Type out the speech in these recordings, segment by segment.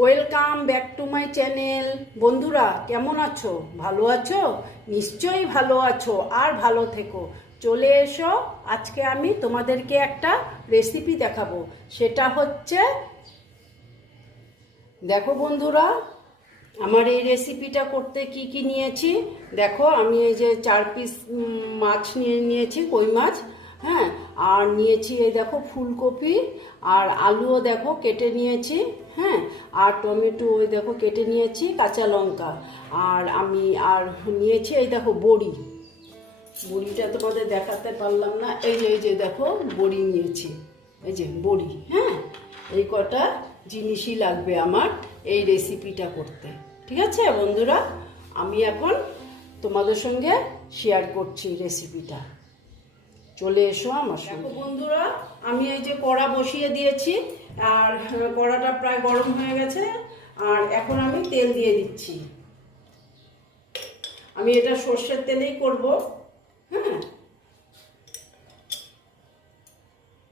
Welcome back to my channel বন্ধুরা, কেমন আছো? ভালো আছো? নিশ্চয়ই ভালো আছো আর ভালো থেকো। চলে এসো, আজকে আমি তোমাদেরকে একটা রেসিপি দেখাবো। সেটা হচ্ছে, দেখো বন্ধুরা, আমার এই রেসিপিটা করতে কি কি নিয়েছি? দেখো, আমি এই যে চার পিস মাছ নিয়ে নিয়েছি, কই মাছ হ্যাঁ? আর নিয়েছি এই দেখো ফুলকপি, আর আলুও দেখো কেটে নিয়েছি। হ্যাঁ আর টমেটো ওই দেখো কেটে নিয়েছি কাঁচা লঙ্কা। আর আমি আর নিয়েছি এই দেখো বড়ি। বড়িটা তোমাদের দেখাতে পারলাম না। এই যে এই যে দেখো বড়ি নিয়েছি। এই যে বড়ি হ্যাঁ? এই কটা জিনিসই লাগবে আমার এই রেসিপিটা করতে। ঠিক আছে বন্ধুরা? আমি এখন তোমাদের সঙ্গে শেয়ার করছি রেসিপিটা চলে এসো আমার সঙ্গে। বন্ধুরা, আমি এই যে কড়া বসিয়ে দিয়েছি। আর কড়াটা প্রায় গরম হয়ে গেছে। আর এখন আমি তেল দিয়ে দিচ্ছি। আমি এটা সর্ষের তেলেই করব। হ্যাঁ।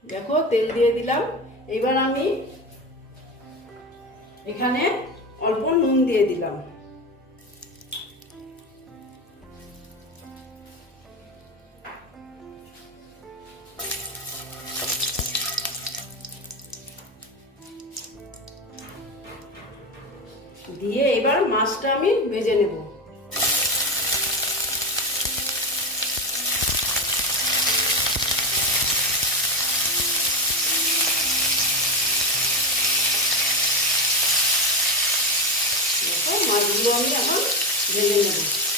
দেখো, তেল দিয়ে দিলাম। এবার আমি এখানে অল্প নুন দিয়ে দিলাম। দিয়ে এবার মাছটা আমি ভেজে নেব। মাছগুলো আমি এখন ভেজে নেব।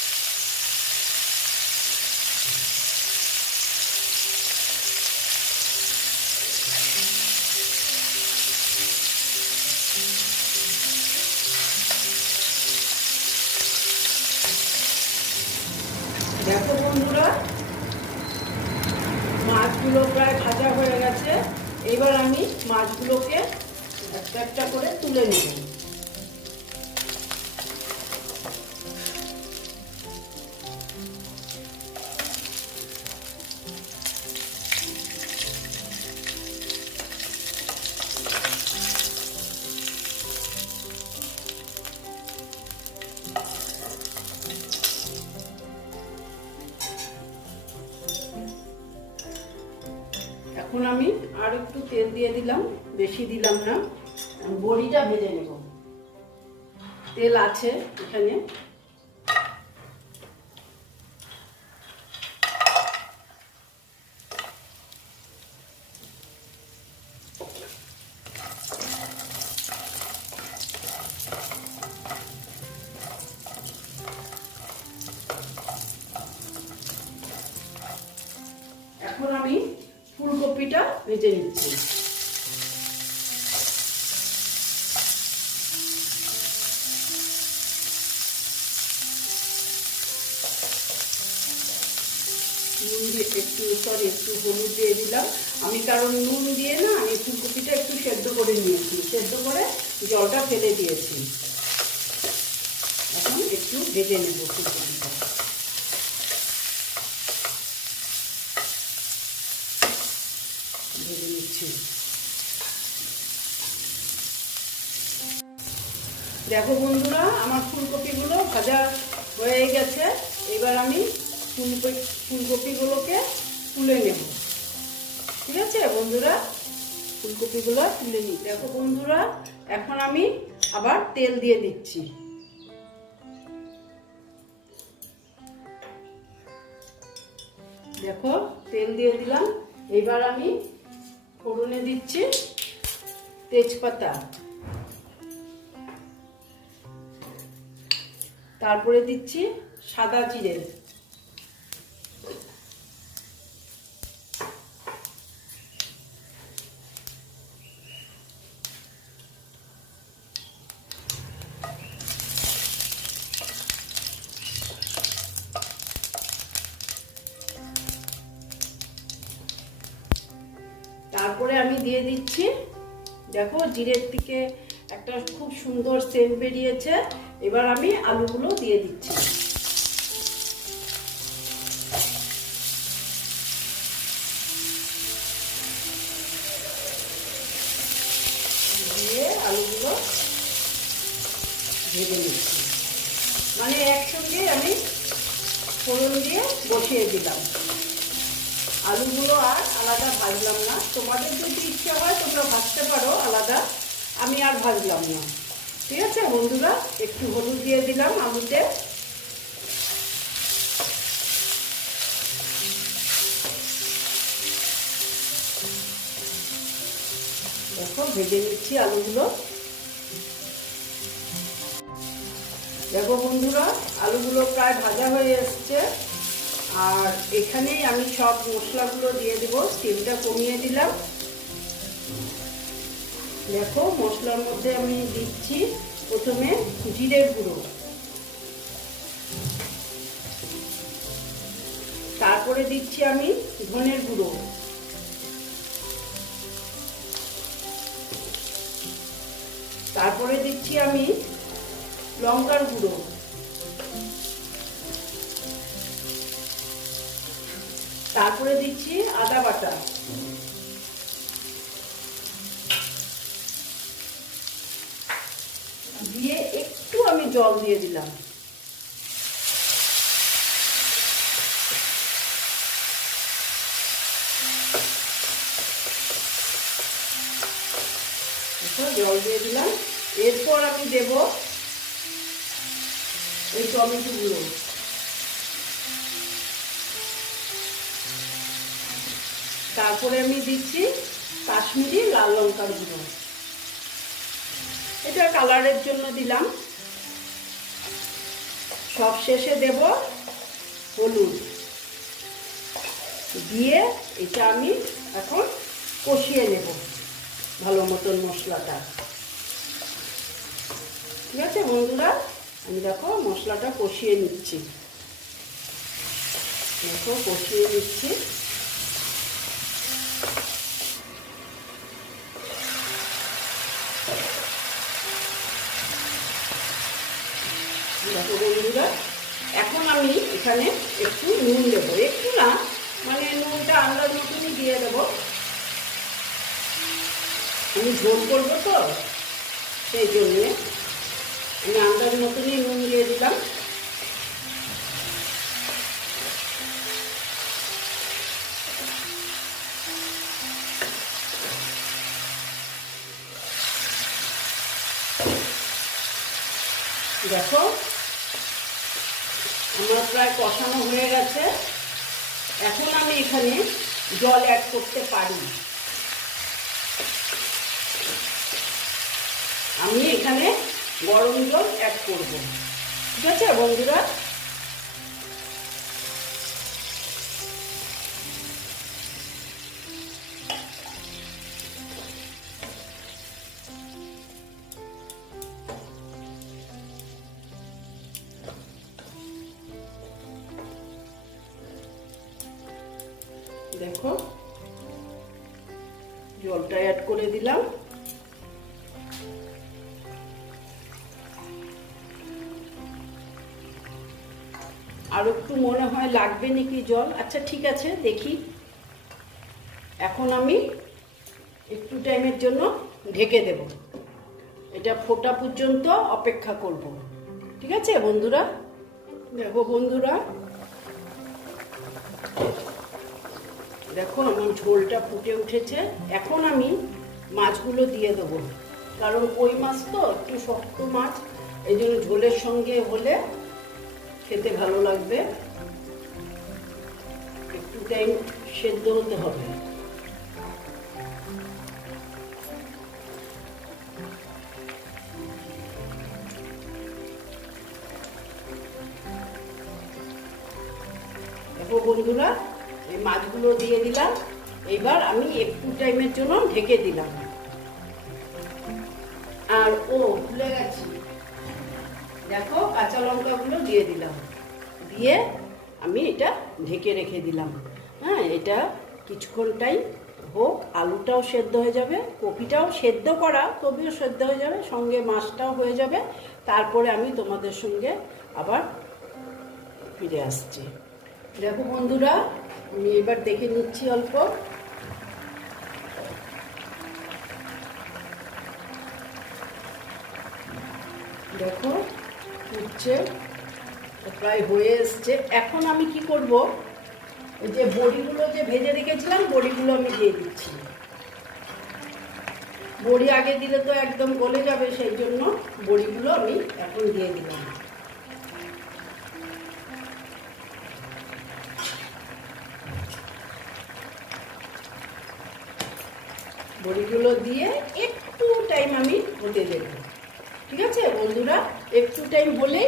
এবার আমি মাছগুলোকে একটা একটা করে তুলে নেব। এখন আমি আর একটু তেল দিয়ে দিলাম বেশি দিলাম না। বড়িটা ভেজে নেব। তেল আছে এখানে। দিয়ে একটু সরি একটু হলুদ দিয়ে দিলাম। আমি কারণ নুন দিয়ে না, আমি ফুলকপিটা একটু সেদ্ধ করে নিয়েছি। সেদ্ধ করে জলটা ফেলে দিয়েছি। এখন একটু ভেজে নেব ফুলকপিটা। ভেজে নিচ্ছি। দেখো বন্ধুরা, আমার ফুলকপিগুলো ভাজা হয়ে গেছে। এবার আমি ফুলকপি ফুলকপিগুলোকে তুলে নেব। ঠিক আছে, বন্ধুরা? ফুলকপিগুলো তুলে নিই। দেখো বন্ধুরা, এখন আমি আবার তেল দিয়ে দিচ্ছি। দেখো, তেল দিয়ে দিলাম। এবার আমি ফোড়নে দিচ্ছি তেজপাতা। তারপরে দিচ্ছি সাদা জিরে। তারপরে আমি দিয়ে দিচ্ছি। দেখো জিরের থেকে একটা খুব সুন্দর সেন্ট বেরিয়েছে। এবার আমি আলুগুলো দিয়ে দিচ্ছি। দিয়ে আলুগুলো ভেজে নিচ্ছি। মানে একসঙ্গে আমি ফোড়ন দিয়ে বসিয়ে দিলাম। আলুগুলো আর আলাদা ভাজলাম না। তোমাদের যদি ইচ্ছা হয় তোমরা ভাজতে পারো আলাদা। আমি আর ভাজলাম না। ঠিক আছে বন্ধুরা, একটু হলুদ দিয়ে দিলাম আলুতে। দেখো, ভেজে নিচ্ছি আলুগুলো। দেখো বন্ধুরা, আলুগুলো প্রায় ভাজা হয়ে এসছে। আর এখানেই আমি সব মশলাগুলো দিয়ে দেবো স্টিমটা কমিয়ে দিলাম। দেখো, মশলার মধ্যে আমি দিচ্ছি প্রথমে জিরের গুঁড়ো। তারপরে দিচ্ছি আমি ধনের গুঁড়ো। তারপরে দিচ্ছি আমি লঙ্কার গুঁড়ো। তারপরে দিচ্ছি আদা বাটা। দিয়ে একটু আমি জল দিয়ে দিলাম। জল দিয়ে দিলাম। এরপর আমি দেব এই টমেটো তারপরে আমি দিচ্ছি কাশ্মীরি লাল লঙ্কার গুঁড়ো। এটা কালারের জন্য দিলাম। সব শেষে দেব হলুদ। দিয়ে এটা আমি এখন কষিয়ে নেব ভালো মতন মশলাটা। ঠিক আছে বন্ধুরা? আমি দেখো মশলাটা কষিয়ে নিচ্ছি। দেখো কষিয়ে নিচ্ছি। দেখো বন্ধুরা, এখন আমি এখানে একটু নুন দেবো। একটু না মানে নুনটা আন্দাজ মতনই দিয়ে দেবো। আমি ঝোল করব তো, সেই জন্যে আমি আন্দাজ মতনই নুন দিয়ে দিলাম। দেখো আমার প্রায় কষানো হয়ে গেছে। এখন আমি এখানে জল অ্যাড করতে পারি। আমি এখানে গরম জল অ্যাড করব। ঠিক আছে বন্ধুরা? দেখো। জলটা অ্যাড করে দিলাম। আর একটু মনে হয় লাগবে নাকি জল? আচ্ছা ঠিক আছে, দেখি। এখন আমি একটু টাইমের জন্য ঢেকে দেব। এটা ফোটা পর্যন্ত অপেক্ষা করব। ঠিক আছে, বন্ধুরা? দেখো, বন্ধুরা। দেখো আমার ঝোলটা ফুটে উঠেছে। এখন আমি মাছগুলো দিয়ে দেবো। কারণ কই মাছ তো? একটু শক্ত মাছ। এই জন্য ঝোলের সঙ্গে হলে খেতে ভালো লাগবে। একটু টাইম সেদ্ধ হতে হবে। মাছগুলো দিয়ে দিলাম। এবার আমি একটু টাইমের জন্য ঢেকে দিলাম। আর ও ভুলে গেছি। দেখো, কাঁচা লঙ্কাগুলো দিয়ে দিলাম। দিয়ে আমি এটা ঢেকে রেখে দিলাম। হ্যাঁ এটা কিছুক্ষণ টাইম হোক, আলুটাও সেদ্ধ হয়ে যাবে, কপিটাও সেদ্ধ করা তবেও সেদ্ধ হয়ে যাবে, সঙ্গে মাছটাও হয়ে যাবে। তারপরে আমি তোমাদের সঙ্গে আবার ফিরে আসছি। দেখো বন্ধুরা আমি এবার দেখে নিচ্ছি অল্প। দেখো, উঠছে প্রায় হয়ে এসছে। এখন আমি কি করব? ওই যে বড়িগুলো যে ভেজে রেখেছিলাম, বড়িগুলো আমি দিয়ে দিচ্ছি। বড়ি আগে দিলে তো একদম গলে যাবে, সেই জন্য বড়িগুলো আমি এখন দিয়ে দিলাম। বড়িগুলো দিয়ে একটু টাইম আমি হতে দেব। ঠিক আছে, বন্ধুরা? একটু টাইম হলেই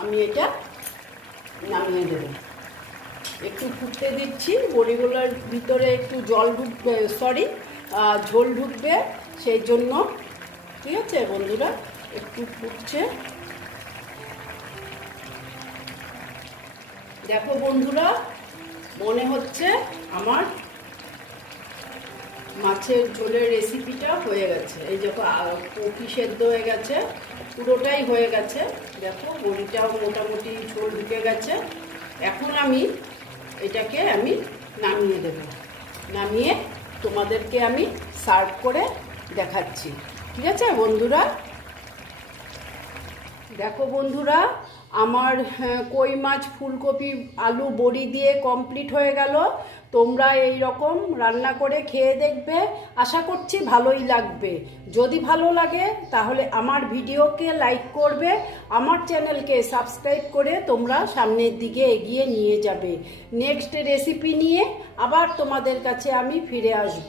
আমি এটা নামিয়ে দেব। একটু ফুটতে দিচ্ছি, বড়িগুলোর ভিতরে একটু জল ঢুকবে সরি ঝোল ঢুকবে, সেই জন্য, ঠিক আছে, বন্ধুরা? একটু ফুটছে। দেখো বন্ধুরা, মনে হচ্ছে আমার মাছের ঝোলের রেসিপিটা হয়ে গেছে। এই দেখো কপি সেদ্ধ হয়ে গেছে, পুরোটাই হয়ে গেছে। দেখো, বড়িটাও মোটামুটি ঝোল ঢুকে গেছে। এখন আমি এটাকে আমি নামিয়ে দেব। নামিয়ে তোমাদেরকে আমি সার্ভ করে দেখাচ্ছি। ঠিক আছে বন্ধুরা? দেখো বন্ধুরা আমার হ্যাঁ, কই মাছ ফুলকপি আলু বড়ি দিয়ে কমপ্লিট হয়ে গেল। তোমরা এই রকম রান্না করে খেয়ে দেখবে। আশা করছি ভালোই লাগবে। যদি ভালো লাগে তাহলে আমার ভিডিওকে লাইক করবে। আমার চ্যানেলকে সাবস্ক্রাইব করে তোমরা সামনের দিকে এগিয়ে নিয়ে যাবে। নেক্সট রেসিপি নিয়ে আবার তোমাদের কাছে আমি ফিরে আসব।